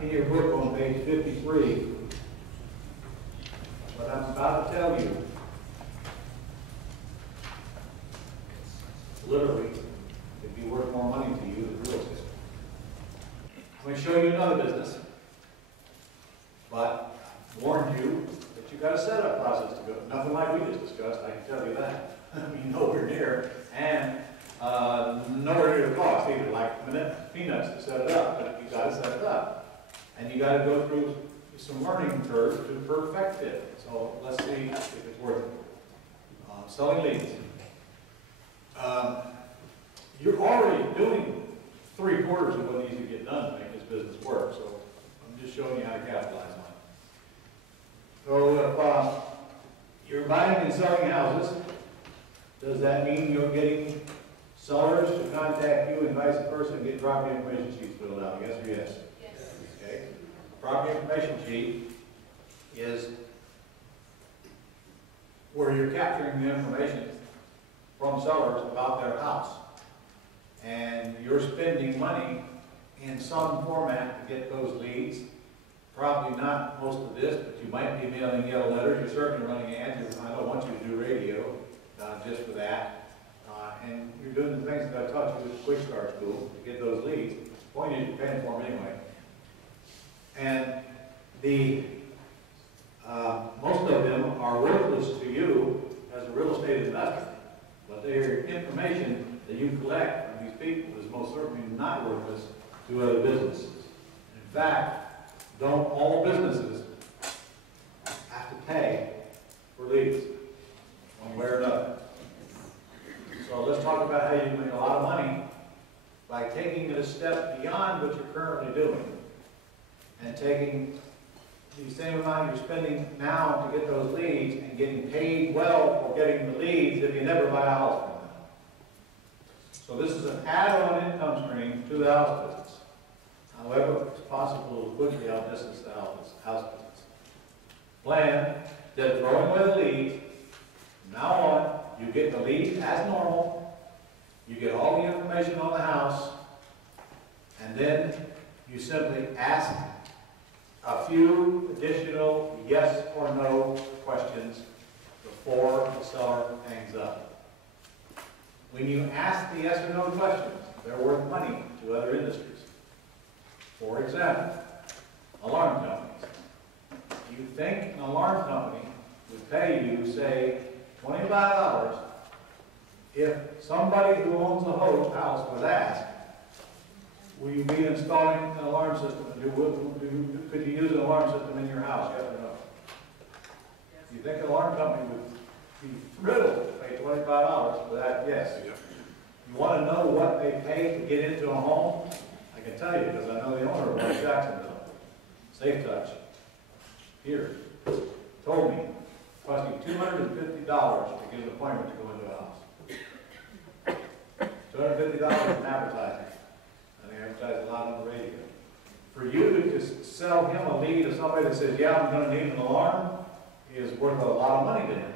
in your book on page 53, what I'm about to tell you, literally, it'd be worth more money to you than real estate. I'm going to show you another business, but warned you that you've got a setup process to go. Nothing like we just discussed, I can tell you that. I mean, nowhere near, and nowhere near the cost either, like peanuts to set it up, but you've got to set it up. And you got to go through some learning curves to perfect it. So let's see if it's worth it. Selling leads. You're already doing 3/4 of what needs to get done to make this business work, so I'm just showing you how to capitalize on it. So if you're buying and selling houses, does that mean you're getting sellers to contact you and vice versa and get property information sheets filled out? Yes or yes? Yes. Okay. Property information sheet is where you're capturing the information from sellers about their house. And you're spending money in some format to get those leads. Probably not most of this, but you might be mailing yellow letters. You're certainly running ads. I don't want you to do radio just for that. And you're doing the things that I taught you at the Quick Start School to get those leads. The point is you're paying for them anyway. And the most of them are worthless to you as a real estate investor, but they're information that you collect from these people is most certainly not worthless to other businesses. In fact, don't all businesses have to pay for leads, one way or another? So let's talk about how you can make a lot of money by taking it a step beyond what you're currently doing and taking the same amount you're spending now to get those leads and getting paid well for getting the leads if you never buy a house from them. So this is an add-on income stream to the house business. However, it's possible to quickly outdistance the house business. Plan that throwing away the leads, from now on, you get the lead as normal, you get all the information on the house, and then you simply ask a few additional yes or no questions before the seller hangs up. When you ask the yes or no questions, they're worth money to other industries. For example, alarm companies. You think an alarm company would pay you, say, $25 if somebody who owns a house was asked, will you be installing an alarm system? Could you use an alarm system in your house? Yes or no? Yes. You think an alarm company would be thrilled to pay $25 for that? Yes. Yeah. You want to know what they pay to get into a home? I can tell you because I know the owner of one in Jacksonville. Safe Touch. Here. Told me. Costing $250 to get an appointment to go into a house. $250 in advertising. And they advertise a lot on the radio. For you to just sell him a lead of somebody that says, yeah, I'm going to need an alarm, is worth a lot of money to him.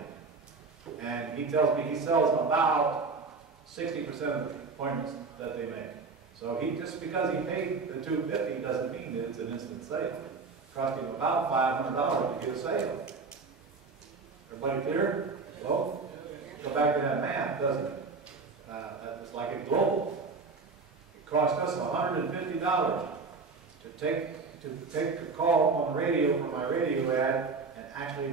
And he tells me he sells about 60% of the appointments that they make. So he, just because he paid the $250 doesn't mean that it's an instant sale. It cost him about $500 to get a sale. Everybody clear? Well, go back to that math, doesn't it? It's like a global. It cost us $150 to take the call on the radio for my radio ad and actually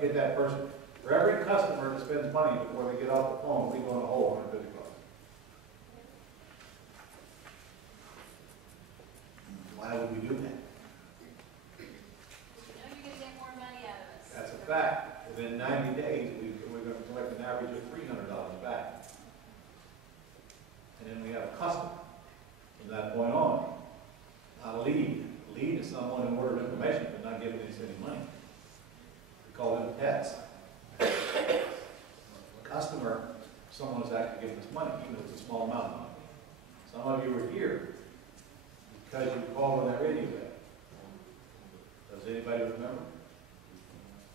get that person. For every customer that spends money before they get off the phone, we go in a hole $150. Why would we do that? That's a fact. Within 90 days, we're going to collect an average of $300 back. And then we have a customer from that point on. Not a lead. A lead is someone who ordered information but not giving us any money. We call them pets. A customer, someone who's actually giving us money, even if it's a small amount of money. Some of you were here because you called on that radio ad. Does anybody remember?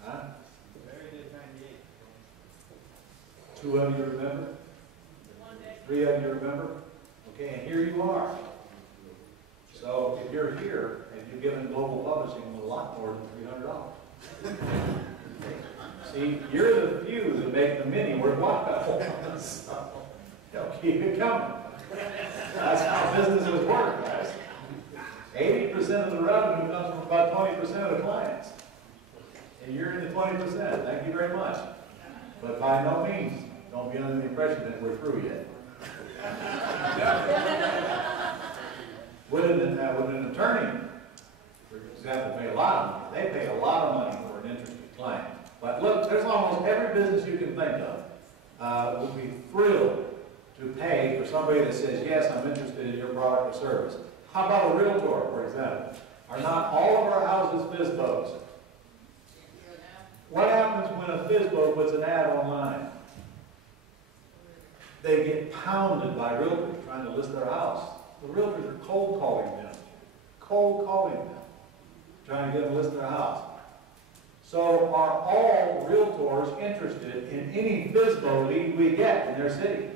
Huh? 2 of you remember? 3 of you remember? Okay, and here you are. So if you're here and you're giving Global Publishing a lot more than $300. See, you're the few that make the mini worthwhile. So they'll keep it coming. That's how businesses work, guys. 80% of the revenue comes from about 20% of the clients. And you're in the 20%. Thank you very much. But by no means, don't be under the impression that we're through yet. Would an attorney, for example, pay a lot of money? They pay a lot of money for an interested client. But look, there's almost every business you can think of would be thrilled to pay for somebody that says, yes, I'm interested in your product or service. How about a realtor, for example? Are not all of our houses FSBOs? What happens when a FSBO puts an ad online? They get pounded by realtors trying to list their house. The realtors are cold calling them, trying to get them to list their house. So are all realtors interested in any FSBO lead we get in their city?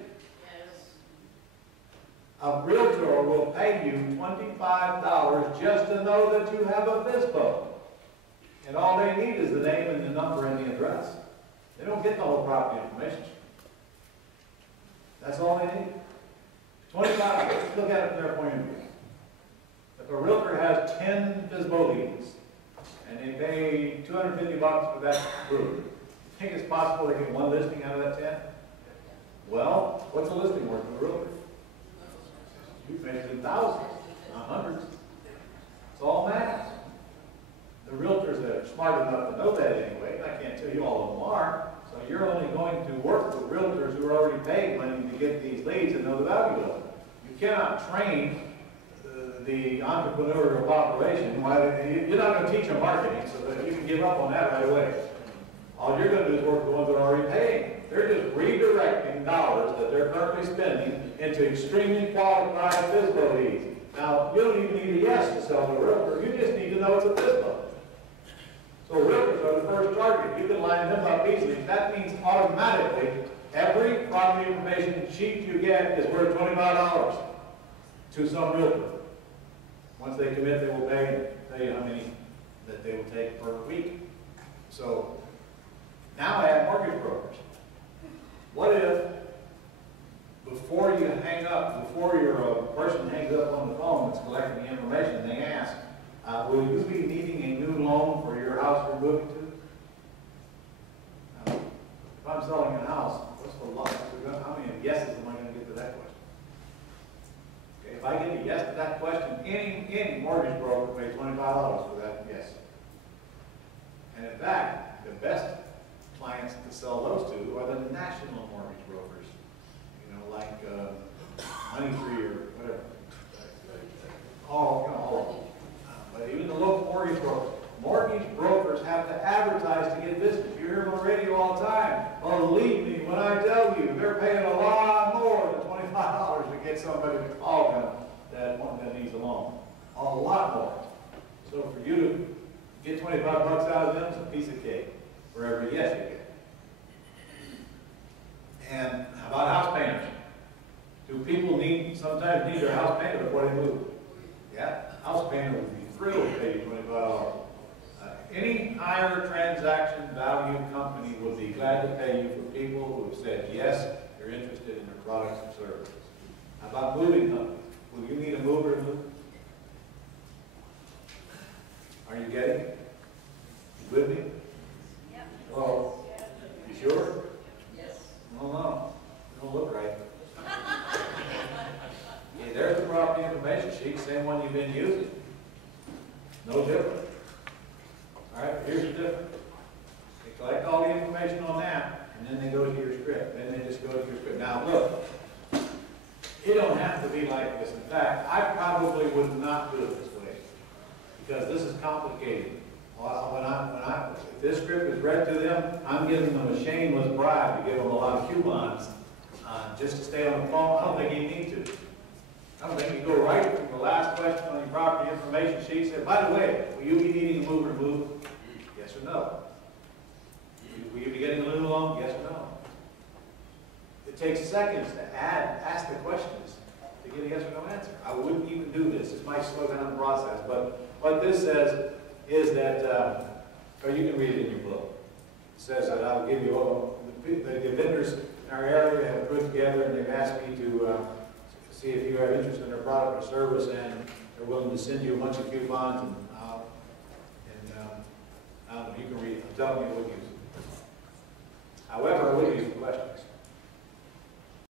A realtor will pay you $25 just to know that you have a FSBO. And all they need is the name and the number and the address. They don't get the whole property information. That's all they need. $25, let's look at it from their point of view. If a realtor has 10 FSBO leads, and they pay $250 for that group, you think it's possible they get one listing out of that 10? Well, what's a listing worth for a realtor? You've mentioned thousands, not hundreds. It's all math. The realtors that are smart enough to know that anyway, I can't tell you all of them are, so you're only going to work with realtors who are already paid money to get these leads and know the value of them. You cannot train the entrepreneurial population. You're not going to teach them marketing, so that you can give up on that right away. All you're going to do is work with the ones that are already paying. They're just redirecting dollars that they're currently spending into extremely qualified FSBO leads. Now, you don't even need a yes to sell to a realtor. You just need to know it's a FSBO. So realtors are the first target. You can line them up easily. That means automatically every property information sheet you get is worth $25 to some realtor. Once they commit, they will pay and tell you how many that they will take per week. So now I have mortgage brokers. What if before you hang up, before your person hangs up on the phone that's collecting the information, they ask, will you be needing a new loan for your house you're moving to? If I'm selling a house, what's the loss? How many yeses am I going to get to that question? Okay, if I get a yes to that question, any mortgage broker will pay $25 for that yes. And in fact, the best clients to sell those to are the national mortgage brokers. You know, like Money3 or whatever. All of them. But even the local mortgage brokers have to advertise to get business. You hear them on the radio all the time. Oh, believe me when I tell you, they're paying a lot more than $25 to get somebody to call them that needs a loan. A lot more. So for you to get $25 out of them, it's a piece of cake for every yes you get. And how about house painters? Do people sometimes need their house painted before they move? Yeah, house painter would be thrilled to pay you $25. Any higher transaction value company would be glad to pay you for people who have said yes, they're interested in their products and services. How about moving companies? Will you need a mover to move? Are you getting it? You with me? Yep. Well, you sure? Yes. No. You don't look right. Okay, there's the property information sheet, same one you've been using. No different. All right, here's the difference. They collect all the information on that, and then they go to your script. Then they just go to your script. Now, look, it don't have to be like this. In fact, I probably would not do it this way because this is complicated. If this script is read to them, I'm giving them a shameless bribe to give them a lot of coupons just to stay on the phone. I don't think you need to. I don't think you go right from the last question on your property information sheet. Say, by the way, will you be needing a mover to move? Yes or no? Will you be getting a new loan? Yes or no? It takes seconds to ask the questions to get a yes or no answer. I wouldn't even do this. This might slow down the process. But what this says is that, or you can read it in your book. It says that I'll give you all, the vendors in our area have put together and they've asked me to see if you have interest in their product or service, and they're willing to send you a bunch of coupons, and I don't know, you can read it. I'm telling you what use. However, I would use